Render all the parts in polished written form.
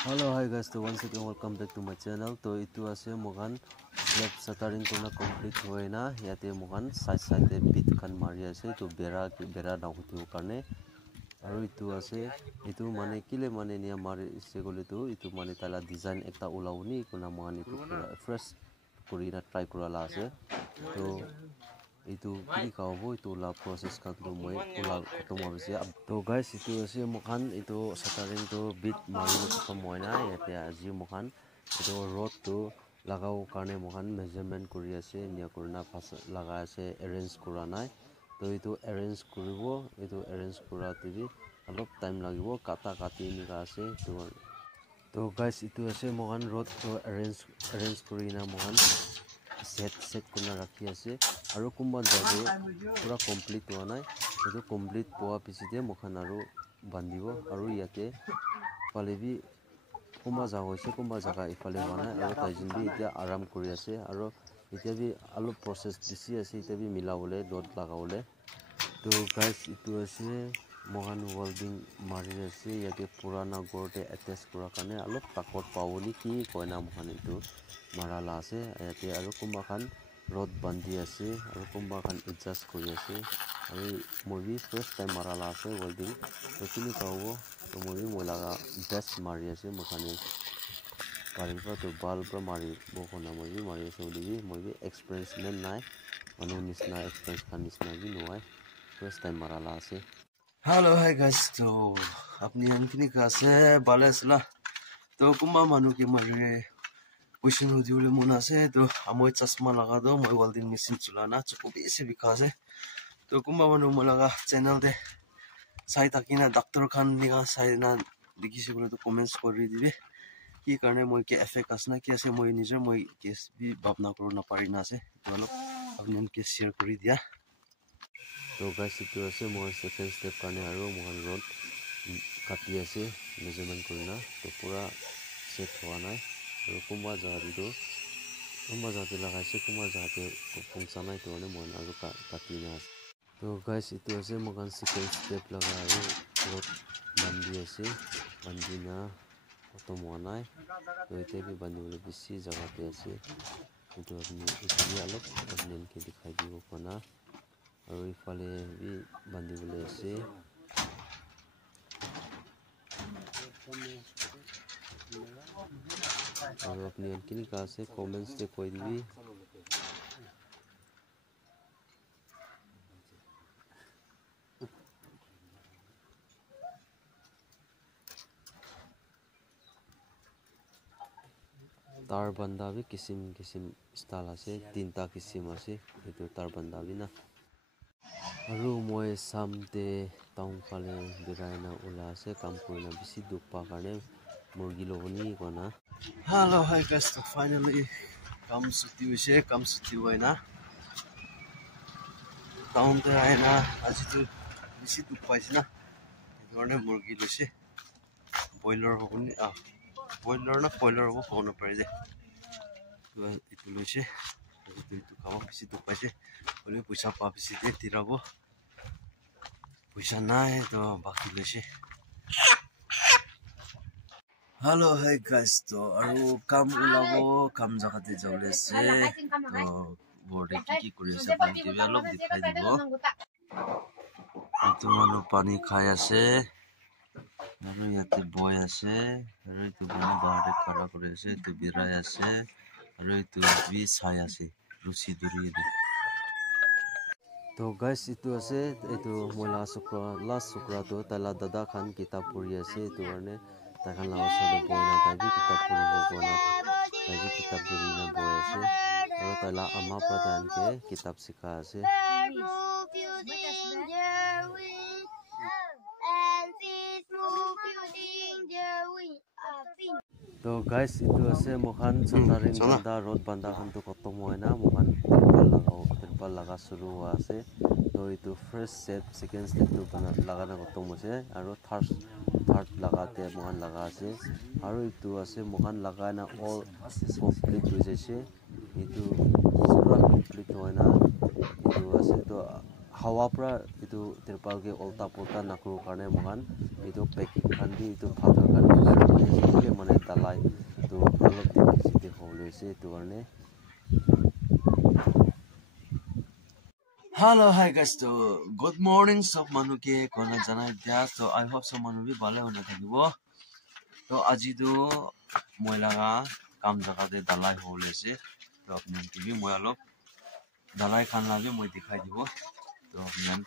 Hello, hi guys. So once again, welcome back to my channel. To itu ase mogan slab shuttering korna complete hoy na. Yate mogan side bit kan mari ase. To bera nahuti karne. Aru itu ase itu mane kile mane niya mari ise gole tu itu mane tala design ekta ulauni kuna mogan itu fresh kurina try kurala ase. To itu kini kau itu la process kan tu moi ulang ketemu abis ya. To guys itu ase mokan itu shuttering tu bit mari ketemu na yate aji mokan itu road tu lagau karne mokan measurement kuri ase niya kurna pas laga ase arrange kura nai. To itu arrange kuribo itu arrange kura tv alop time lagibo kata kati ni ka ase to guys itu ase mokan road to arrange kurina mokan set kuna rakhi ase aru kumba jage pura complete howa nai etu complete poa pisite mokhan aru bandibo aru yate palebi kumba jaga hoise kumba jaga ifale howa nai aru taijin bi etia aram kuri ase aru etia bi alu process bisi ase etia bi milawole dot lagawole to guys itu ase mohan welding mari ase yate purana ghor te attach kura karne alop takot pawoni ki koina mohan itu marala ase yate aru kumba khan rod bandi ase aru kumba khan adjust kuri ase aru moi first time marala ase welding to kini kawo to moi laga best mari ase mokhane parimpa to bal pra mari bokona moi mari ase moi experience men nai manu nisna experience khan nisna bi noai first time marala ase. Hello, hi guys. तो अपनी अंकनी का से बालेसला तो कुम्बा मानु के मरे question होती हुए मुना से तो अमोय चश्मा लगा दो मैं वेल्डिंग मशीन चलाना चुको भी से बिका से तो कुम्बा मानु मलगा चैनल दे साइ तकिना डॉक्टर खान निगा साइ ना देखि से बोले तो कमेंट्स कर रि दिबे की करने मोय के इफेक्ट असना कि से मोय निजे मोय केस भी भावना करो ना पारि ना से तो अपनी उनके शेयर कर दिया. तो guys itu ase mohan second step karne aru mohan rod kati ase measurement kurina to pura set howa nai aru kumba jaga tu kumba jaga lagai ase kumba jaga pungsa nai to ne mohan aru kati na ase. To guys itu ase mohan second step laga aru rod bandi ase bandi na auto moha nai to ite bi bandi bole bisi jaga te ase itu apni alop apni ke dikhai dibo kona aru ifale bi bandi bole ase aru apni kini ka ase comments te koi dibi tar banda bi kisim style ase tinta kisim ase etu tar banda bi na aru moi samte town phale biraina ula ase kam kurina bisi dukpa karne murgi loboni kona. Hello, hi guys. So finally kam suti hoina town te aina aji tu bisi dukpa isna karne murgi lose boiler hoboni boiler na boiler ho kono pare je to itu lose itu kama bisi dukpa ise bole puisa pa bisi te tirabo puisa nai to baki lose. Hello, hi guys. To aru kam ulabo kam jaga te jawle se to borde ki kuri ase banti bi alop dikhai dibo itu manu pani khai ase aru yate boy ase aru itu manu bahar te khara kuri ase itu birai ase aru itu bi sai ase rusi duri de. To guys itu ase itu mola last sukra to tala dada khan kitab puri ase itu karne takhan la osor boy na tabi kitab puri bokona tabi kitab duri na boy ase aru tala ama pradhan ke kitab sikha ase. To guys itu ase mohan shuttering banda rod banda khan to kotom hoina mohan tirbal laga suru hua ase to itu first step second step tu bana laga na kotom ase aru third laga te mohan laga ase aru itu ase mohan laga na all complete ho jaise itu pura complete hoina itu ase to hawa pura itu tirbal ke ulta pulta nakru karne mohan itu packing khan bi itu father khan bi mane hello hi guys तो good morning सब मानु के कोना जाना दिया तो I hope सब मानु भी भाले होना থাকিবो तो আজি तो মই লাগা কাম জাগাতে দালাই হলেছে তো আপনার টিভি মই অলপ দালাই খান লাগে মই দেখাই দিব তো আপনার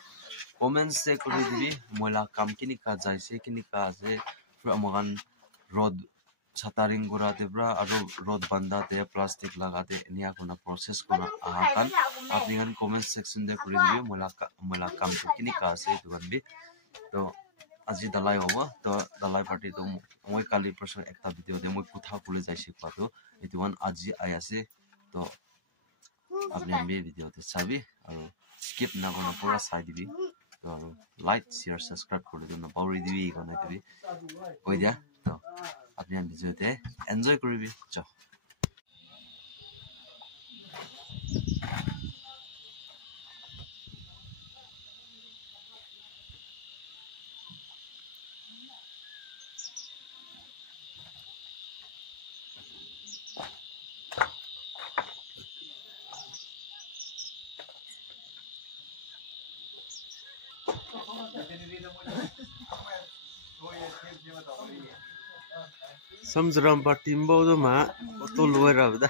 কমেন্টস সে করে দিবি মই লাগা কাম কিনি কাজ যাইছে কিনি কাজে আমাগান রোড ছাতারিং গুরাতে ব্রা আর রোড বান্দাতে প্লাস্টিক লাগাতে নিয়া কোনা প্রসেস কোনা আহাকান আপনি গান কমেন্ট সেকশন দে করে দিবি মই লাগা কাম কিনি কাজে দুগানবি তো আজি দালাই হবো তো দালাই পার্টি তো মই কালি প্রশ্ন একটা ভিডিও দে মই কোথা বলে যাইছি পাতো এটি ওয়ান আজি আই আছে তো আপনি আমি ভিডিওতে চাবি আর স্কিপ না কোনা পুরা চাই দিবি তো আর লাইক শেয়ার সাবস্ক্রাইব করে দিন পাউরি দিবি কোনা দিবি কই দিয়া তো আপনি আমি ভিডিওতে এনজয় করবি চ Samjaram patimbo do ma to loira da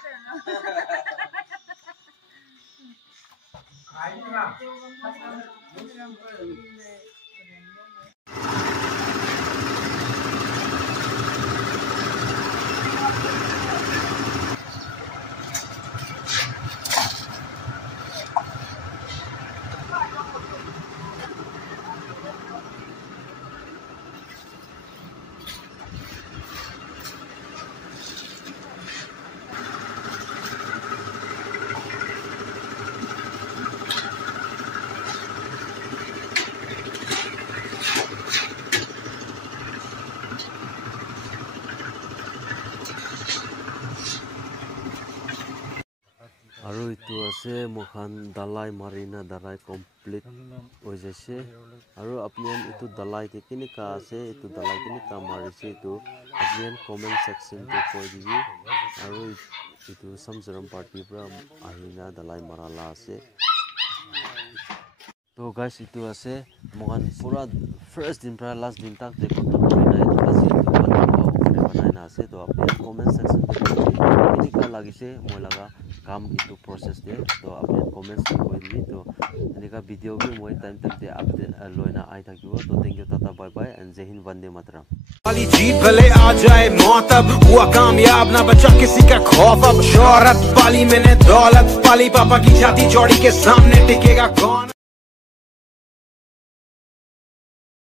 আৰু ইটো আছে মোখান দালাই মাৰিনা দালাই কমপ্লিট হৈ যাইছে আৰু আপনিয়ান ইটো দালাই তে কিনিকা আছে ইটো দালাই কিনিকা মাৰিছে ইটো আপনিয়ান কমেন্ট সেকশন তে কৈ দিবি আৰু ইটো সমজৰম পাৰ্টি পৰা আহিনা দালাই মাৰালা আছে তো গাইস ইটো আছে মোখান পুৰা ফাৰ্স্ট দিন পৰা লাষ্ট দিন তাক তে কত নাই আজি ইটো বনাই না আছে তো আপনি কমেন্ট সেকশন তে কিনিকা লাগিছে মই লাগা काम इतो प्रोसेस दे तो अपने कमेंट्स कोई दी तो इनका वीडियो भी मोय टाइम ते अपडेट लोइना आई থাকিবो तो thank you tata bye bye and Jai Hind Vande Mataram वाली जीत भले आ जाए मौत अब हुआ कामयाब ना बचा किसी का खौफ अब शोहरत पाली मैंने दौलत पाली पापा की छाती चौड़ी के सामने टिकेगा कौन